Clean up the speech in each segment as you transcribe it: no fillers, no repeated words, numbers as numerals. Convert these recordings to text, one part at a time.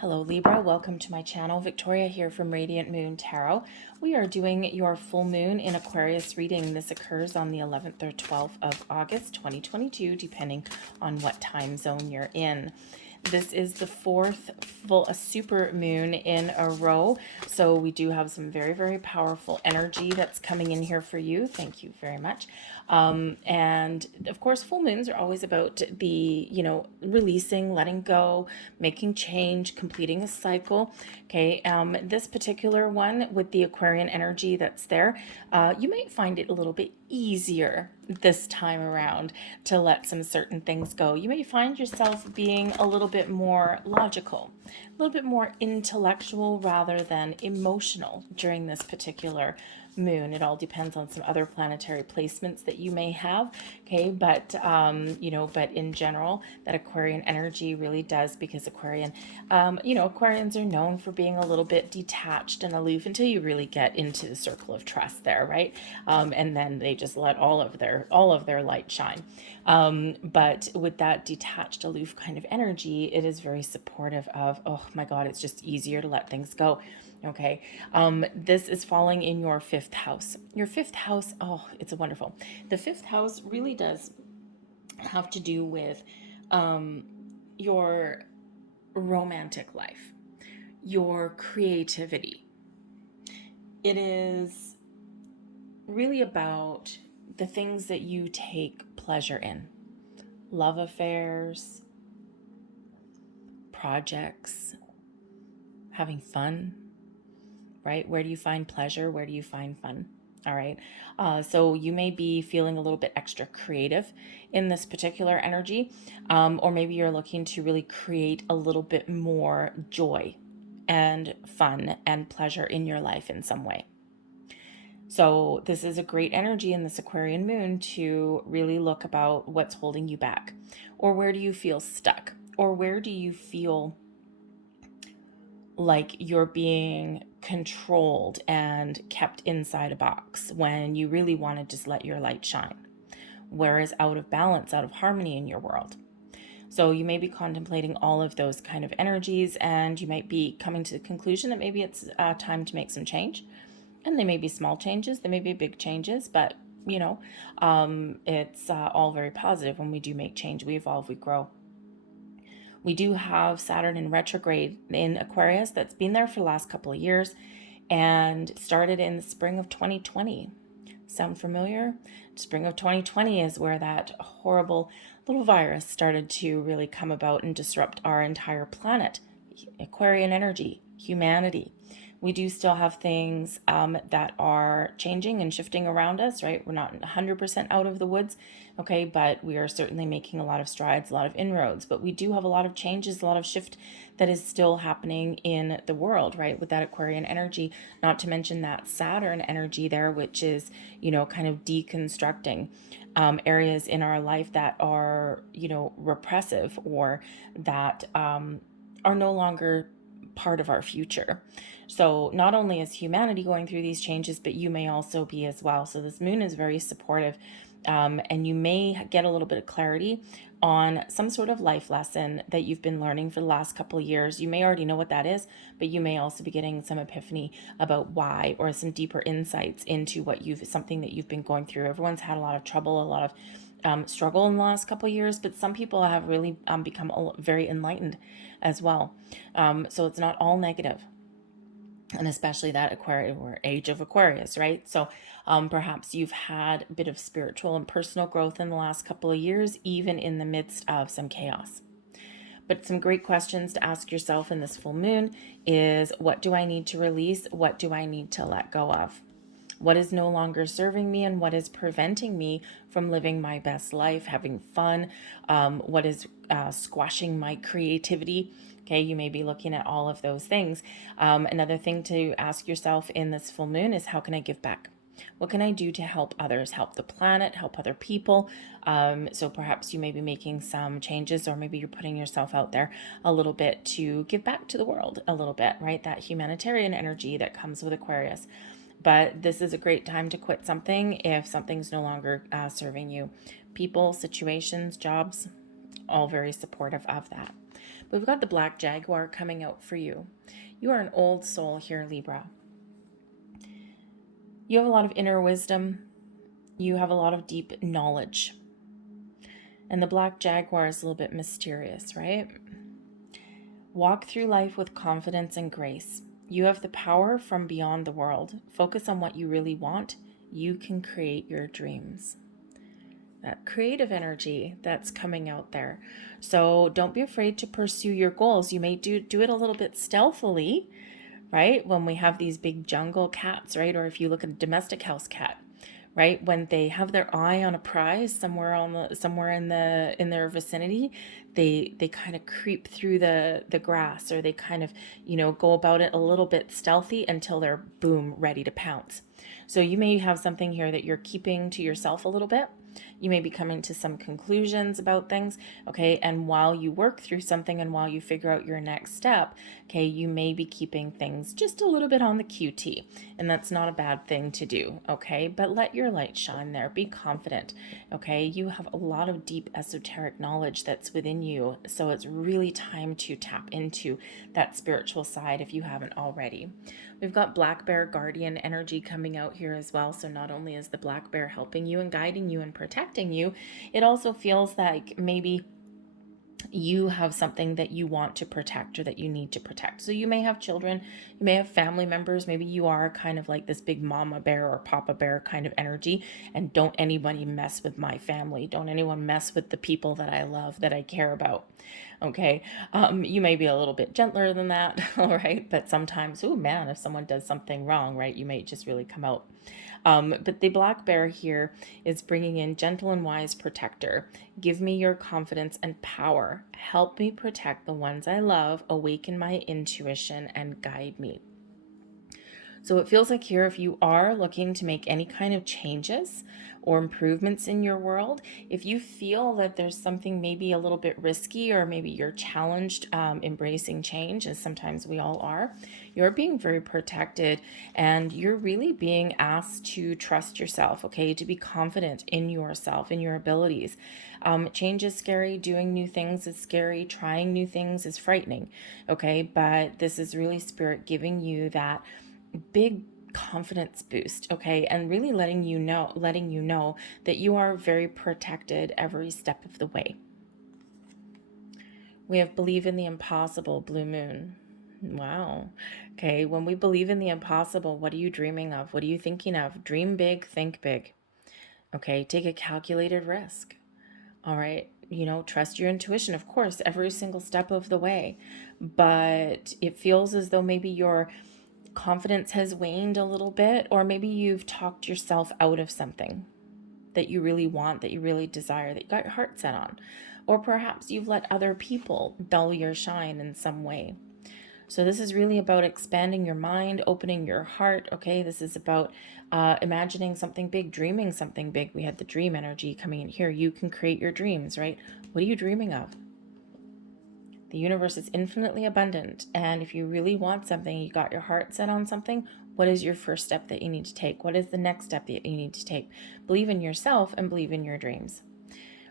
Hello Libra, welcome to my channel. Victoria here from Radiant Moon Tarot. We are doing your full moon in Aquarius reading. This occurs on the 11th or 12th of August 2022, depending on what time zone you're in. This is the fourth super moon in a row. So we do have some very, very powerful energy that's coming in here for you. Thank you very much. And of course, full moons are always about releasing, letting go, making change, completing a cycle. Okay. This particular one with the Aquarian energy that's there, you might find it a little bit easier this time around to let some certain things go. You may find yourself being a little bit more logical, a little bit more intellectual rather than emotional during this particular moon. It all depends on some other planetary placements that you may have. Okay. But, but in general, that Aquarian energy really does, because Aquarians are known for being a little bit detached and aloof until you really get into the circle of trust there, right? And then they just let all of their light shine. But with that detached, aloof kind of energy, it is very supportive of, oh my God, it's just easier to let things go. Okay. This is falling in your fifth house. Your fifth house, oh, it's wonderful. The fifth house really does have to do with your romantic life, your creativity. It is really about the things that you take pleasure in. Love affairs, projects, having fun, right? Where do you find pleasure? Where do you find fun? All right. So you may be feeling a little bit extra creative in this particular energy, or maybe you're looking to really create a little bit more joy and fun and pleasure in your life in some way. So this is a great energy in this Aquarian moon to really look about what's holding you back, or where do you feel stuck, or where do you feel like you're being controlled and kept inside a box when you really want to just let your light shine. Where is out of balance, out of harmony in your world? So you may be contemplating all of those kind of energies, and you might be coming to the conclusion that maybe it's time to make some change. And they may be small changes, they may be big changes, but it's all very positive. When we do make change, we evolve, we grow. We do have Saturn in retrograde in Aquarius that's been there for the last couple of years and started in the spring of 2020. Sound familiar? Spring of 2020 is where that horrible little virus started to really come about and disrupt our entire planet. Aquarian energy, humanity. We do still have things that are changing and shifting around us, right? We're not 100% out of the woods, okay? But we are certainly making a lot of strides, a lot of inroads. But we do have a lot of changes, a lot of shift that is still happening in the world, right? With that Aquarian energy, not to mention that Saturn energy there, which is, kind of deconstructing areas in our life that are, repressive, or that are no longer part of our future. So not only is humanity going through these changes, but you may also be as well. So this moon is very supportive, and you may get a little bit of clarity on some sort of life lesson that you've been learning for the last couple of years. You may already know what that is, but you may also be getting some epiphany about why, or some deeper insights into something that you've been going through. Everyone's had a lot of trouble, a lot of struggle in the last couple of years, but some people have really become very enlightened as well. So it's not all negative, and especially that Aquarius, or age of Aquarius, right? So perhaps you've had a bit of spiritual and personal growth in the last couple of years, even in the midst of some chaos. But some great questions to ask yourself in this full moon is, what do I need to release? What do I need to let go of? What is no longer serving me, and what is preventing me from living my best life, having fun? What is squashing my creativity? Okay, you may be looking at all of those things. Another thing to ask yourself in this full moon is, how can I give back? What can I do to help others, help the planet, help other people? So perhaps you may be making some changes, or maybe you're putting yourself out there a little bit to give back to the world a little bit, right? That humanitarian energy that comes with Aquarius. But this is a great time to quit something if something's no longer serving you. People, situations, jobs, all very supportive of that. But we've got the Black Jaguar coming out for you. You are an old soul here, Libra. You have a lot of inner wisdom. You have a lot of deep knowledge. And the Black Jaguar is a little bit mysterious, right? Walk through life with confidence and grace. You have the power from beyond the world. Focus on what you really want. You can create your dreams. That creative energy that's coming out there. So don't be afraid to pursue your goals. You may do it a little bit stealthily, right? When we have these big jungle cats, right? Or if you look at a domestic house cat, right? When they have their eye on a prize somewhere in their vicinity, they kind of creep through the grass, or they kind of, go about it a little bit stealthy until they're boom, ready to pounce. So you may have something here that you're keeping to yourself a little bit. You may be coming to some conclusions about things, okay? And while you work through something and while you figure out your next step, okay, you may be keeping things just a little bit on the QT. And that's not a bad thing to do, okay? But let your light shine there. Be confident, okay? You have a lot of deep esoteric knowledge that's within you. So it's really time to tap into that spiritual side if you haven't already. We've got Black Bear Guardian energy coming out here as well. So not only is the Black Bear helping you and guiding you and protecting you, it also feels like maybe you have something that you want to protect or that you need to protect. So you may have children, you may have family members, maybe you are kind of like this big mama bear or papa bear kind of energy, and don't anybody mess with my family. Don't anyone mess with the people that I love, that I care about. Okay. You may be a little bit gentler than that. All right. But sometimes, oh man, if someone does something wrong, right, you may just really come out. But the Black Bear here is bringing in gentle and wise protector. Give me your confidence and power. Help me protect the ones I love. Awaken my intuition and guide me. So it feels like here, if you are looking to make any kind of changes or improvements in your world, if you feel that there's something maybe a little bit risky, or maybe you're challenged embracing change, as sometimes we all are, you're being very protected, and you're really being asked to trust yourself, okay, to be confident in yourself, in your abilities. Change is scary. Doing new things is scary. Trying new things is frightening, okay? But this is really Spirit giving you that big confidence boost, okay, and really letting you know that you are very protected every step of the way. We have believe in the impossible, blue moon. Wow. Okay, when we believe in the impossible, what are you dreaming of? What are you thinking of? Dream big, think big. Okay, take a calculated risk. All right, trust your intuition, of course, every single step of the way. But it feels as though maybe your confidence has waned a little bit, or maybe you've talked yourself out of something that you really want, that you really desire, that you got your heart set on. Or perhaps you've let other people dull your shine in some way. So this is really about expanding your mind, opening your heart, okay? This is about imagining something big, dreaming something big. We had the dream energy coming in here. You can create your dreams, right? What are you dreaming of? The universe is infinitely abundant, and if you really want something, you got your heart set on something, what is your first step that you need to take? What is the next step that you need to take? Believe in yourself and believe in your dreams.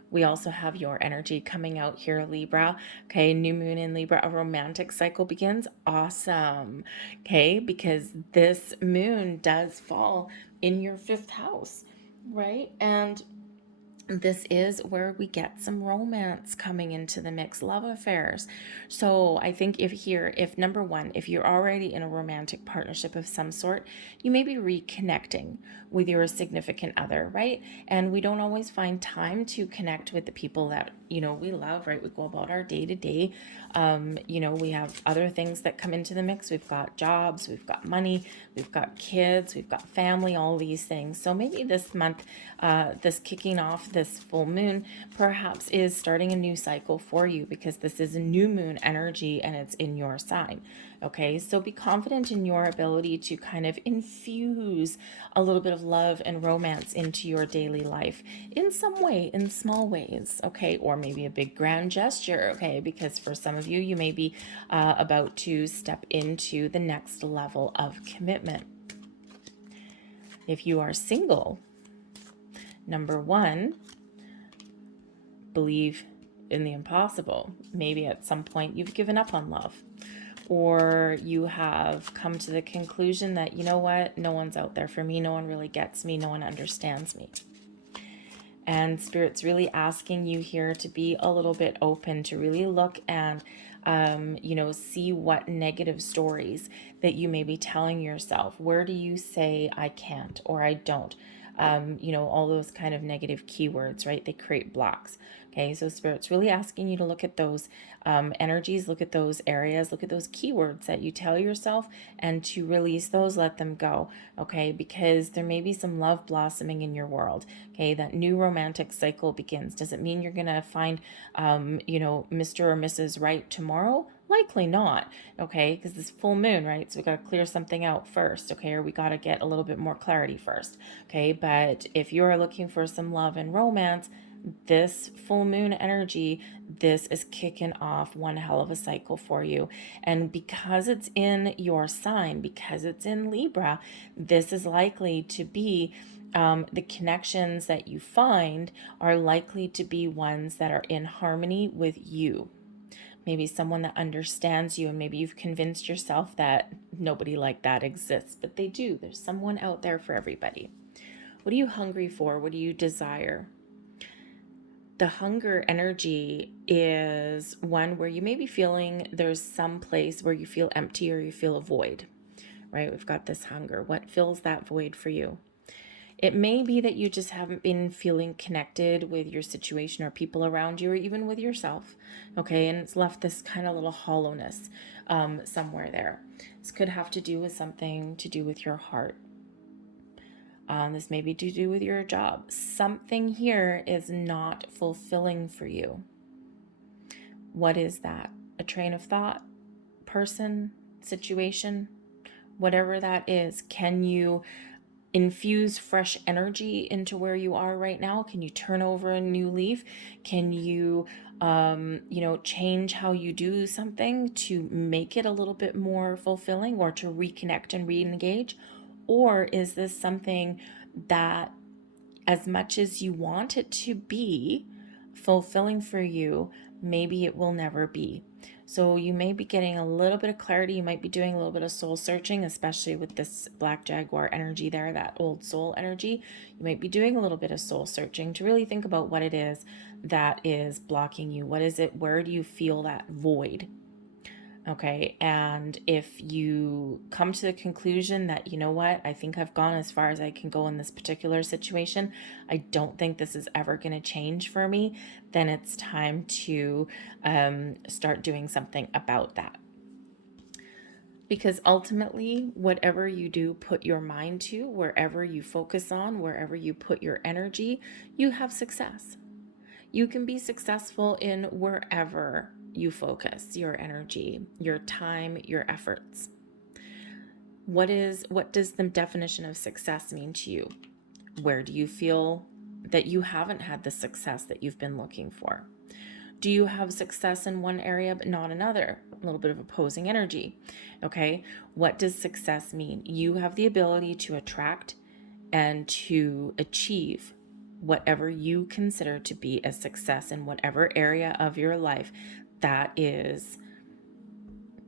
We also have your energy coming out here, Libra. Okay, new moon in Libra, a romantic cycle begins. Awesome. Okay, because this moon does fall in your 5th house, right? And this is where we get some romance coming into the mix, love affairs. So I think if number one, if you're already in a romantic partnership of some sort, you may be reconnecting with your significant other, right? And we don't always find time to connect with the people that, we love, right? We go about our day to day. We have other things that come into the mix. We've got jobs, we've got money, we've got kids, we've got family, all these things. So maybe this month, this kicking off this full moon perhaps is starting a new cycle for you, because this is a new moon energy and it's in your sign. Okay, so be confident in your ability to kind of infuse a little bit of love and romance into your daily life in some way, in small ways, okay, or maybe a big grand gesture, okay, because for some of you, you may be about to step into the next level of commitment. If you are single, number one, believe in the impossible. Maybe at some point you've given up on love, or you have come to the conclusion that, you know what, no one's out there for me, no one really gets me, no one understands me. And Spirit's really asking you here to be a little bit open, to really look and, see what negative stories that you may be telling yourself. Where do you say I can't or I don't? All those kind of negative keywords, right? They create blocks. Okay, so Spirit's really asking you to look at those energies, look at those areas, look at those keywords that you tell yourself, and to release those, let them go. Okay, because there may be some love blossoming in your world. Okay, that new romantic cycle begins. Does it mean you're going to find, Mr. or Mrs. Right tomorrow? Likely not, okay, because this full moon, right? So we got to clear something out first, okay, or we got to get a little bit more clarity first, okay? But if you're looking for some love and romance, this full moon energy, this is kicking off one hell of a cycle for you. And because it's in your sign, because it's in Libra, this is likely to be the connections that you find are likely to be ones that are in harmony with you. Maybe someone that understands you, and maybe you've convinced yourself that nobody like that exists, but they do. There's someone out there for everybody. What are you hungry for? What do you desire? The hunger energy is one where you may be feeling there's some place where you feel empty or you feel a void, right? We've got this hunger. What fills that void for you? It may be that you just haven't been feeling connected with your situation or people around you, or even with yourself, okay? And it's left this kind of little hollowness somewhere there. This could have to do with something to do with your heart. This may be to do with your job. Something here is not fulfilling for you. What is that? A train of thought, person, situation, whatever that is. Can you infuse fresh energy into where you are right now? Can you turn over a new leaf? Can you, change how you do something to make it a little bit more fulfilling, or to reconnect and re-engage? Or is this something that, as much as you want it to be fulfilling for you, maybe it will never be? So you may be getting a little bit of clarity. You might be doing a little bit of soul searching, especially with this Black Jaguar energy there, that old soul energy. You might be doing a little bit of soul searching to really think about what it is that is blocking you. What is it? Where do you feel that void? Okay, and if you come to the conclusion that, you know what, I think I've gone as far as I can go in this particular situation, I don't think this is ever going to change for me, then it's time to start doing something about that. Because ultimately, whatever you do, put your mind to, wherever you focus on, wherever you put your energy, you have success. You can be successful in wherever you focus your energy, your time, your efforts. What does the definition of success mean to you? Where do you feel that you haven't had the success that you've been looking for? Do you have success in one area but not another? A little bit of opposing energy. Okay, what does success mean? You have the ability to attract and to achieve whatever you consider to be a success in whatever area of your life that is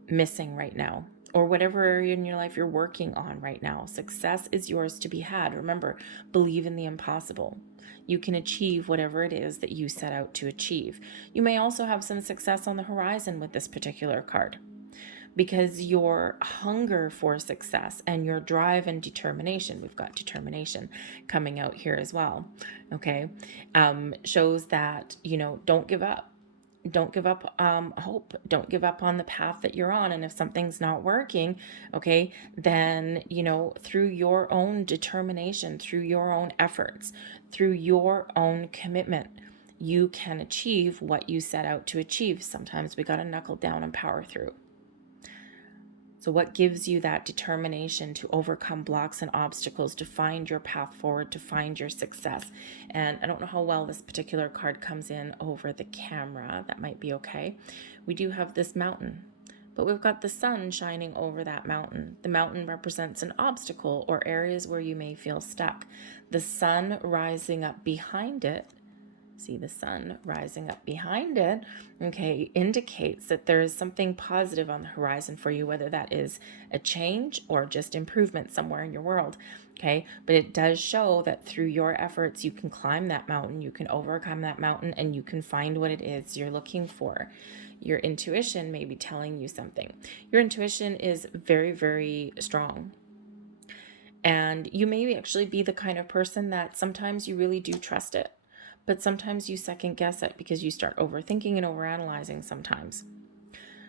missing right now, or whatever area in your life you're working on right now. Success is yours to be had. Remember, believe in the impossible. You can achieve whatever it is that you set out to achieve. You may also have some success on the horizon with this particular card, because your hunger for success and your drive and determination, we've got determination coming out here as well, okay, shows that, don't give up. Don't give up hope. Don't give up on the path that you're on. And if something's not working, okay, then, through your own determination, through your own efforts, through your own commitment, you can achieve what you set out to achieve. Sometimes we got to knuckle down and power through. So what gives you that determination to overcome blocks and obstacles, to find your path forward, to find your success? And I don't know how well this particular card comes in over the camera. That might be okay. We do have this mountain, but we've got the sun shining over that mountain. The mountain represents an obstacle or areas where you may feel stuck. The sun rising up behind it see the sun rising up behind it, okay, indicates that there is something positive on the horizon for you, whether that is a change or just improvement somewhere in your world, okay? But it does show that through your efforts, you can climb that mountain, you can overcome that mountain, and you can find what it is you're looking for. Your intuition may be telling you something. Your intuition is very, very strong. And you may actually be the kind of person that sometimes you really do trust it, but sometimes you second guess it because you start overthinking and overanalyzing sometimes.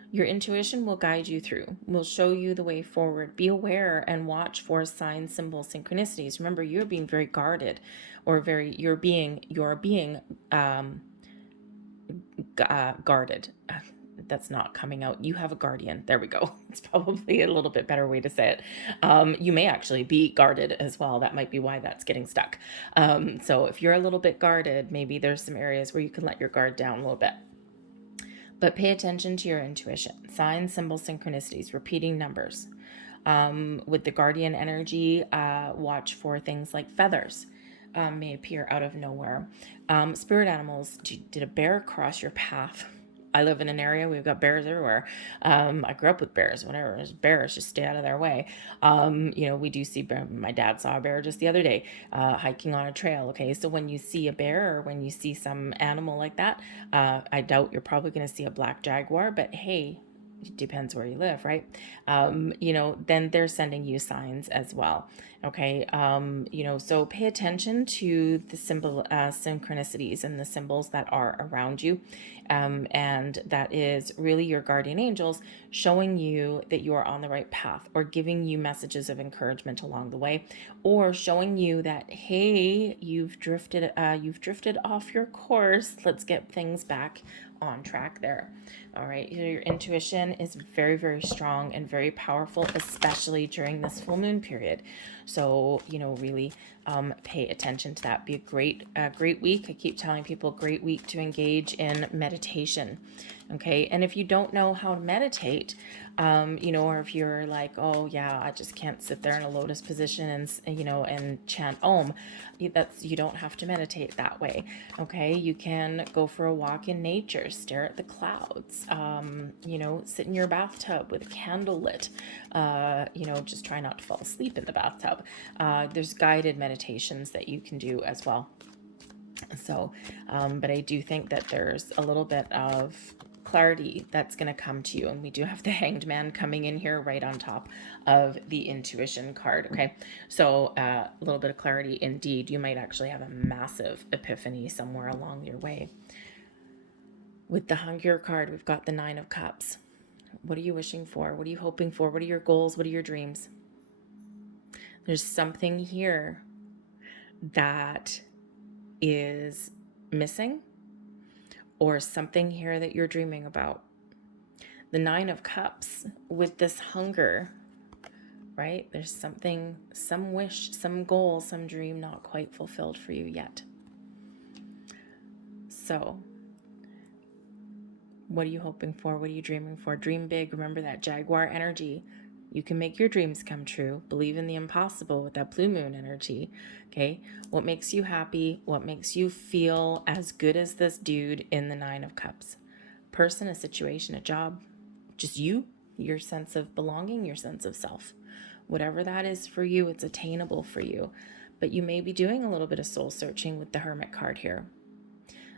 Your intuition will guide you through, will show you the way forward. Be aware and watch for signs, symbols, synchronicities. Remember, you're being very guarded, or you're being guarded. That's not coming out. You have a guardian. There we go. It's probably a little bit better way to say it. You may actually be guarded as well. That might be why that's getting stuck. So if you're a little bit guarded, maybe there's some areas where you can let your guard down a little bit. But pay attention to your intuition. Signs, symbols, synchronicities, repeating numbers. With the guardian energy, watch for things like feathers. May appear out of nowhere. Spirit animals. Did a bear cross your path? I live in an area, we've got bears everywhere. I grew up with bears. Whenever there's bears, just stay out of their way. We do see my dad saw a bear just the other day, hiking on a trail. Okay, so when you see a bear or when you see some animal like that, I doubt you're probably going to see a black jaguar, but hey, it depends where you live, right? Then they're sending you signs as well. Okay. So pay attention to the symbol synchronicities and the symbols that are around you. And that is really your guardian angels showing you that you are on the right path, or giving you messages of encouragement along the way, or showing you that, hey, you've drifted off your course. Let's get things back on track there. All right, your intuition is very, very strong and very powerful, especially during this full moon period. So, really pay attention to that. Be a great week. I keep telling people, great week to engage in meditation. Okay, and if you don't know how to meditate, or if you're like, oh yeah, I just can't sit there in a lotus position and chant Om, you don't have to meditate that way. Okay, you can go for a walk in nature, stare at the clouds, sit in your bathtub with a candle lit, just try not to fall asleep in the bathtub. There's guided meditations that you can do as well. So, but I do think that there's a little bit of clarity that's going to come to you, and we do have the Hanged Man coming in here right on top of the intuition card. Okay, so a little bit of clarity indeed. You might actually have a massive epiphany somewhere along your way. With the Hunger card, we've got the Nine of Cups. What are you wishing for? What are you hoping for? What are your goals? What are your dreams? There's something here that is missing, or something here that you're dreaming about. The Nine of Cups with this hunger, right? There's something, some wish, some goal, some dream not quite fulfilled for you yet. So, what are you hoping for? What are you dreaming for? Dream big. Remember that Jaguar energy. You can make your dreams come true. Believe in the impossible with that blue moon energy. Okay. What makes you happy? What makes you feel as good as this dude in the Nine of Cups? Person, a situation, a job, just you, your sense of belonging, your sense of self. Whatever that is for you, it's attainable for you. But you may be doing a little bit of soul searching with the Hermit card here.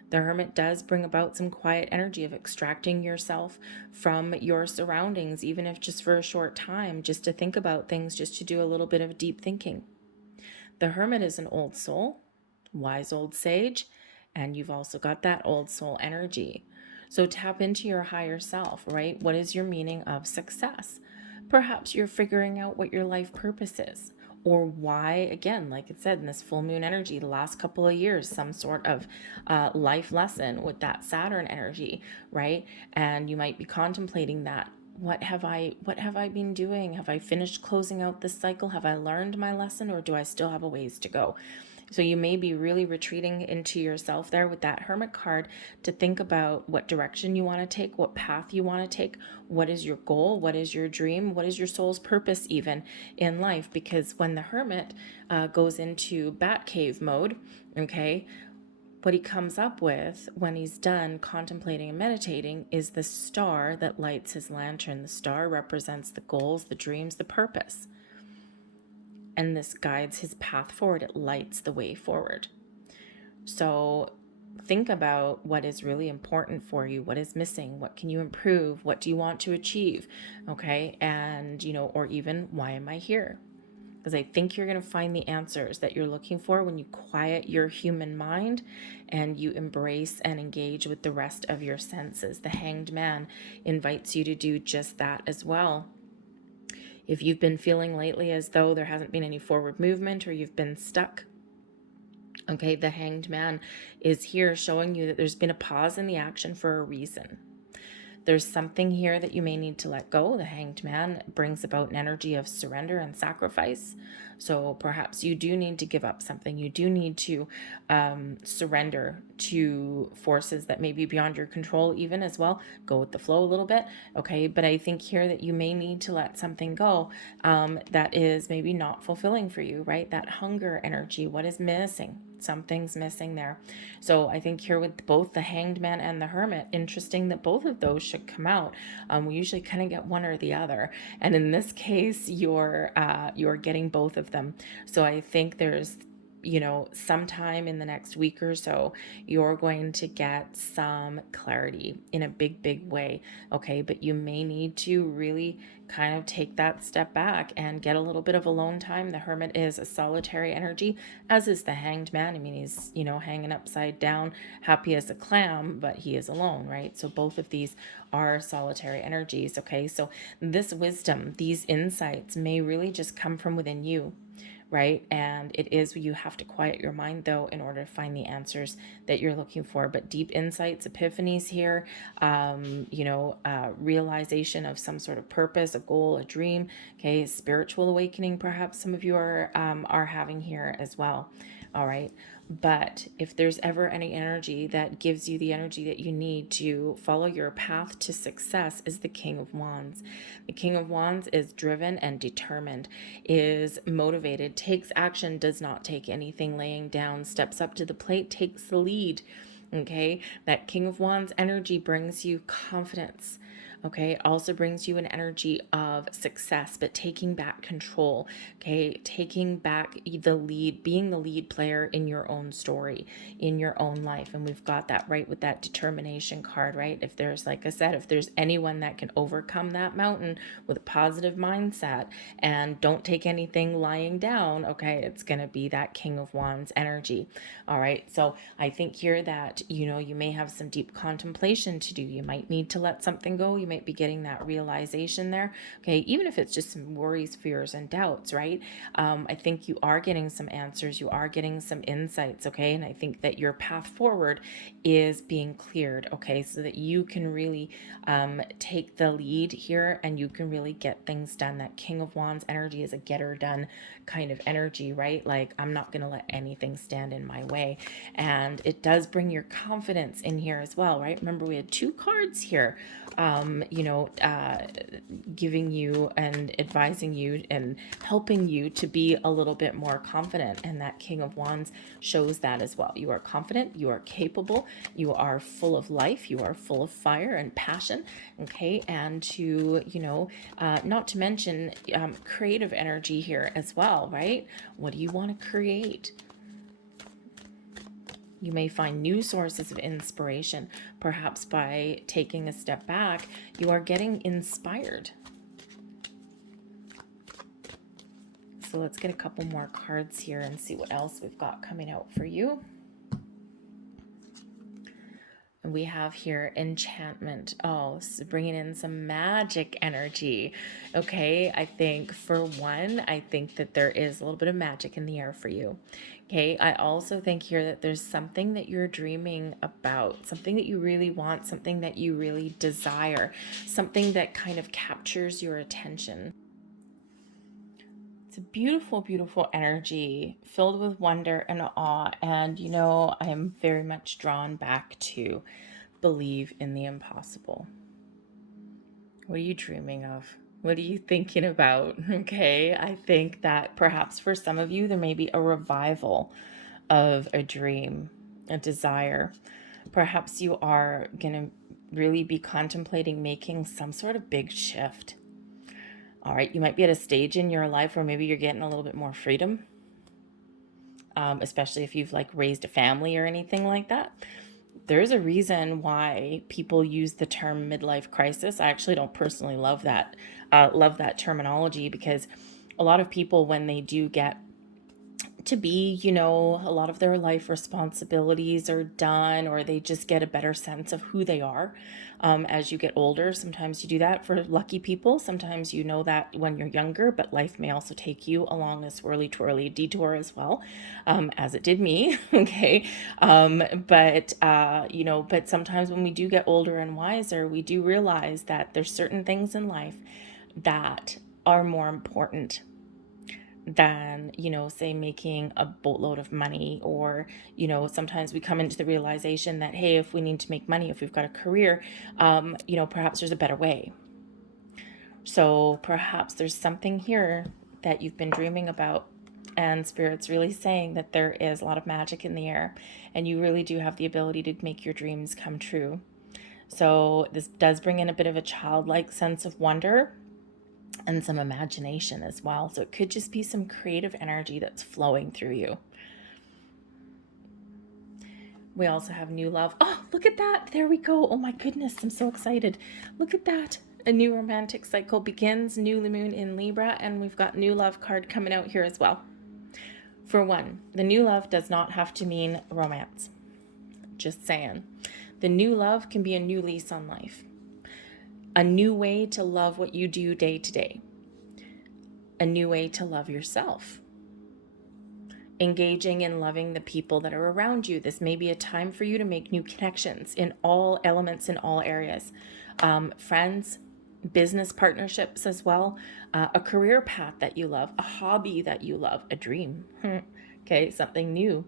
The Hermit does bring about some quiet energy of extracting yourself from your surroundings, even if just for a short time, just to think about things, just to do a little bit of deep thinking. The Hermit is an old soul, wise old sage, and you've also got that old soul energy. So tap into your higher self, right? What is your meaning of success? Perhaps you're figuring out what your life purpose is, or why, again, like it said, in this full moon energy, the last couple of years, some sort of life lesson with that Saturn energy, right? And you might be contemplating that. What have I been doing? Have I finished closing out this cycle? Have I learned my lesson, or do I still have a ways to go? So you may be really retreating into yourself there with that Hermit card to think about what direction you want to take, what path you want to take, what is your goal, what is your dream, what is your soul's purpose even in life. Because when the Hermit goes into Batcave mode, okay, what he comes up with when he's done contemplating and meditating is the star that lights his lantern. The star represents the goals, the dreams, the purpose. And this guides his path forward. It lights the way forward. So think about what is really important for you, what is missing, what can you improve, what do you want to achieve, okay? And, or even, why am I here? Because I think you're going to find the answers that you're looking for when you quiet your human mind and you embrace and engage with the rest of your senses. The Hanged Man invites you to do just that as well. If you've been feeling lately as though there hasn't been any forward movement or you've been stuck, okay, the Hanged Man is here showing you that there's been a pause in the action for a reason. There's something here that you may need to let go. The Hanged Man brings about an energy of surrender and sacrifice. So perhaps you do need to give up something. You do need to surrender to forces that may be beyond your control even as well. Go with the flow a little bit, okay? But I think here that you may need to let something go that is maybe not fulfilling for you, right? That hunger energy, what is missing? Something's missing there. So I think here with both the Hanged Man and the Hermit, interesting that both of those should come out. We usually kind of get one or the other, and in this case you're getting both of them. So I think there's sometime in the next week or so, you're going to get some clarity in a big way, okay? But you may need to really kind of take that step back and get a little bit of alone time. The Hermit is a solitary energy, as is the Hanged Man. I mean, he's, hanging upside down, happy as a clam, but he is alone, right? So both of these are solitary energies, okay? So this wisdom, these insights may really just come from within you, right? And it is, you have to quiet your mind though in order to find the answers that you're looking for. But deep insights, epiphanies here, realization of some sort of purpose, a goal, a dream, okay, spiritual awakening perhaps some of you are having here as well. All right. But if there's ever any energy that gives you the energy that you need to follow your path to success, is the King of Wands. The King of Wands is driven and determined, is motivated, takes action, does not take anything laying down, steps up to the plate, takes the lead. Okay, that King of Wands energy brings you confidence. Okay, it also brings you an energy of success, but taking back control. Okay, taking back the lead, being the lead player in your own story, in your own life. And we've got that right with that determination card, right? If there's, like I said, if there's anyone that can overcome that mountain with a positive mindset and don't take anything lying down, okay, it's going to be that King of Wands energy. All right, so I think here that, you may have some deep contemplation to do. You might need to let something go. You might be getting that realization there, okay, even if it's just some worries, fears, and doubts, right? I think you are getting some answers, you are getting some insights, okay, and I think that your path forward is being cleared, okay, so that you can really take the lead here and you can really get things done. That King of Wands energy is a getter done kind of energy, right? Like, I'm not going to let anything stand in my way. And it does bring your confidence in here as well, right? Remember, we had two cards here, giving you and advising you and helping you to be a little bit more confident. And that King of Wands shows that as well. You are confident, you are capable, you are full of life, you are full of fire and passion, okay? And to, not to mention creative energy here as well, right? What do you want to create? You may find new sources of inspiration. Perhaps by taking a step back, you are getting inspired. So let's get a couple more cards here and see what else we've got coming out for you. And we have here enchantment. Oh, so bringing in some magic energy. Okay, I think for one, I think that there is a little bit of magic in the air for you. Okay, I also think here that there's something that you're dreaming about, something that you really want, something that you really desire, something that kind of captures your attention. It's a beautiful, beautiful energy filled with wonder and awe. And, I am very much drawn back to believe in the impossible. What are you dreaming of? What are you thinking about? Okay, I think that perhaps for some of you, there may be a revival of a dream. a desire. Perhaps you are going to really be contemplating making some sort of big shift. All right, you might be at a stage in your life where maybe you're getting a little bit more freedom, especially if you've like raised a family or anything like that. There's a reason why people use the term midlife crisis. I actually don't personally love that terminology, because a lot of people, when they do get to be, you know, a lot of their life responsibilities are done, or they just get a better sense of who they are as you get older. Sometimes you do that for lucky people. Sometimes you know that when you're younger, but life may also take you along a swirly twirly detour as well, as it did me. Okay. You know, but sometimes when we do get older and wiser, we do realize that there's certain things in life that are more important than, you know, say making a boatload of money. Or, you know, sometimes we come into the realization that, hey, if we need to make money, if we've got a career, you know, perhaps there's a better way. So perhaps there's something here that you've been dreaming about, and Spirit's really saying that there is a lot of magic in the air, and you really do have the ability to make your dreams come true. So this does bring in a bit of a childlike sense of wonder and some imagination as well. So it could just be some creative energy that's flowing through you. We also have new love. Oh, look at that. There we go. Oh my goodness. I'm so excited. Look at that. A new romantic cycle begins, new moon in Libra, and we've got new love card coming out here as well. For one, the new love does not have to mean romance. Just saying. The new love can be a new lease on life. A new way to love what you do day to day. A new way to love yourself. Engaging in loving the people that are around you. This may be a time for you to make new connections in all elements, in all areas. Friends, business partnerships as well, a career path that you love, a hobby that you love, a dream, okay, something new.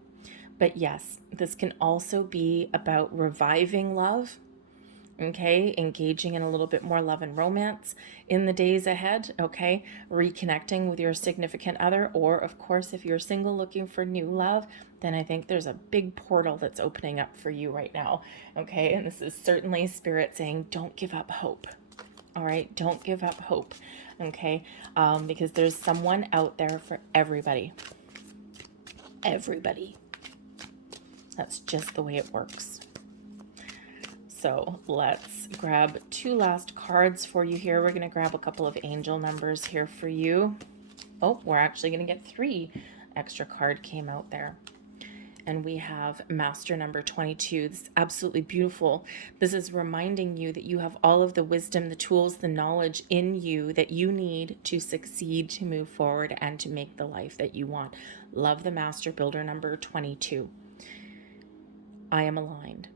But yes, this can also be about reviving love, okay, engaging in a little bit more love and romance in the days ahead, okay, reconnecting with your significant other. Or of course, if you're single looking for new love, then I think there's a big portal that's opening up for you right now, okay. And this is certainly Spirit saying, don't give up hope. All right, don't give up hope, okay, because there's someone out there for everybody. Everybody. That's just the way it works. So let's grab two last cards for you here. We're going to grab a couple of angel numbers here for you. Oh, we're actually going to get 3 extra card came out there. And we have master number 22. This is absolutely beautiful. This is reminding you that you have all of the wisdom, the tools, the knowledge in you that you need to succeed, to move forward, and to make the life that you want. Love the master builder number 22. I am aligned.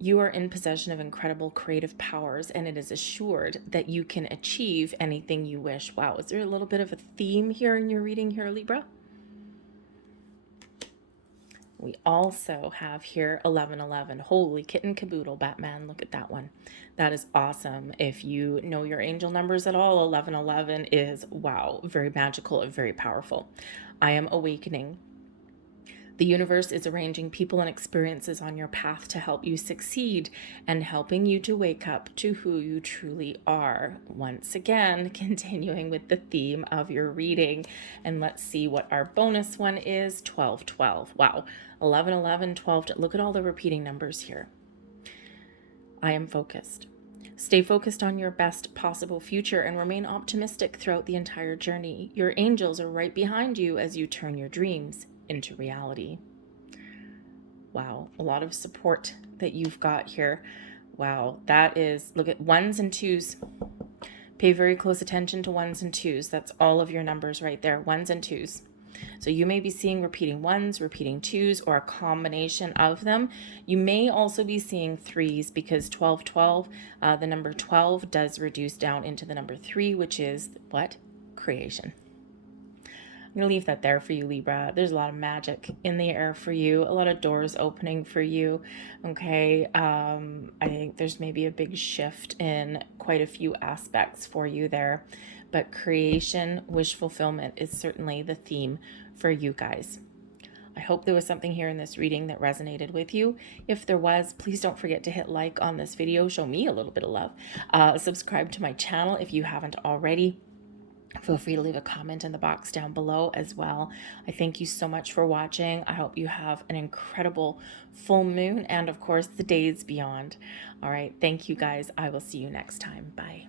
You are in possession of incredible creative powers, and it is assured that you can achieve anything you wish. Wow, is there a little bit of a theme here in your reading here, Libra? We also have here 1111. Holy kitten caboodle, Batman. Look at that one. That is awesome. If you know your angel numbers at all, 1111 is, wow, very magical and very powerful. I am awakening. The universe is arranging people and experiences on your path to help you succeed and helping you to wake up to who you truly are. Once again, continuing with the theme of your reading. And let's see what our bonus one is. 1212. Wow. 1111, 12. Look at all the repeating numbers here. I am focused. Stay focused on your best possible future and remain optimistic throughout the entire journey. Your angels are right behind you as you turn your dreams into reality. Wow, a lot of support that you've got here. Wow, that is, look at 1s and 2s. Pay very close attention to 1s and 2s. That's all of your numbers right there, 1s and 2s. So you may be seeing repeating 1s, repeating 2s, or a combination of them. You may also be seeing 3s because 1212, the number 12 does reduce down into the number 3, which is what? Creation. I'm going to leave that there for you, Libra. There's a lot of magic in the air for you, a lot of doors opening for you, okay? I think there's maybe a big shift in quite a few aspects for you there, but creation, wish fulfillment is certainly the theme for you guys. I hope there was something here in this reading that resonated with you. If there was, please don't forget to hit like on this video. Show me a little bit of love. Subscribe to my channel if you haven't already. Feel free to leave a comment in the box down below as well. I thank you so much for watching. I hope you have an incredible full moon and, of course, the days beyond. All right. Thank you, guys. I will see you next time. Bye.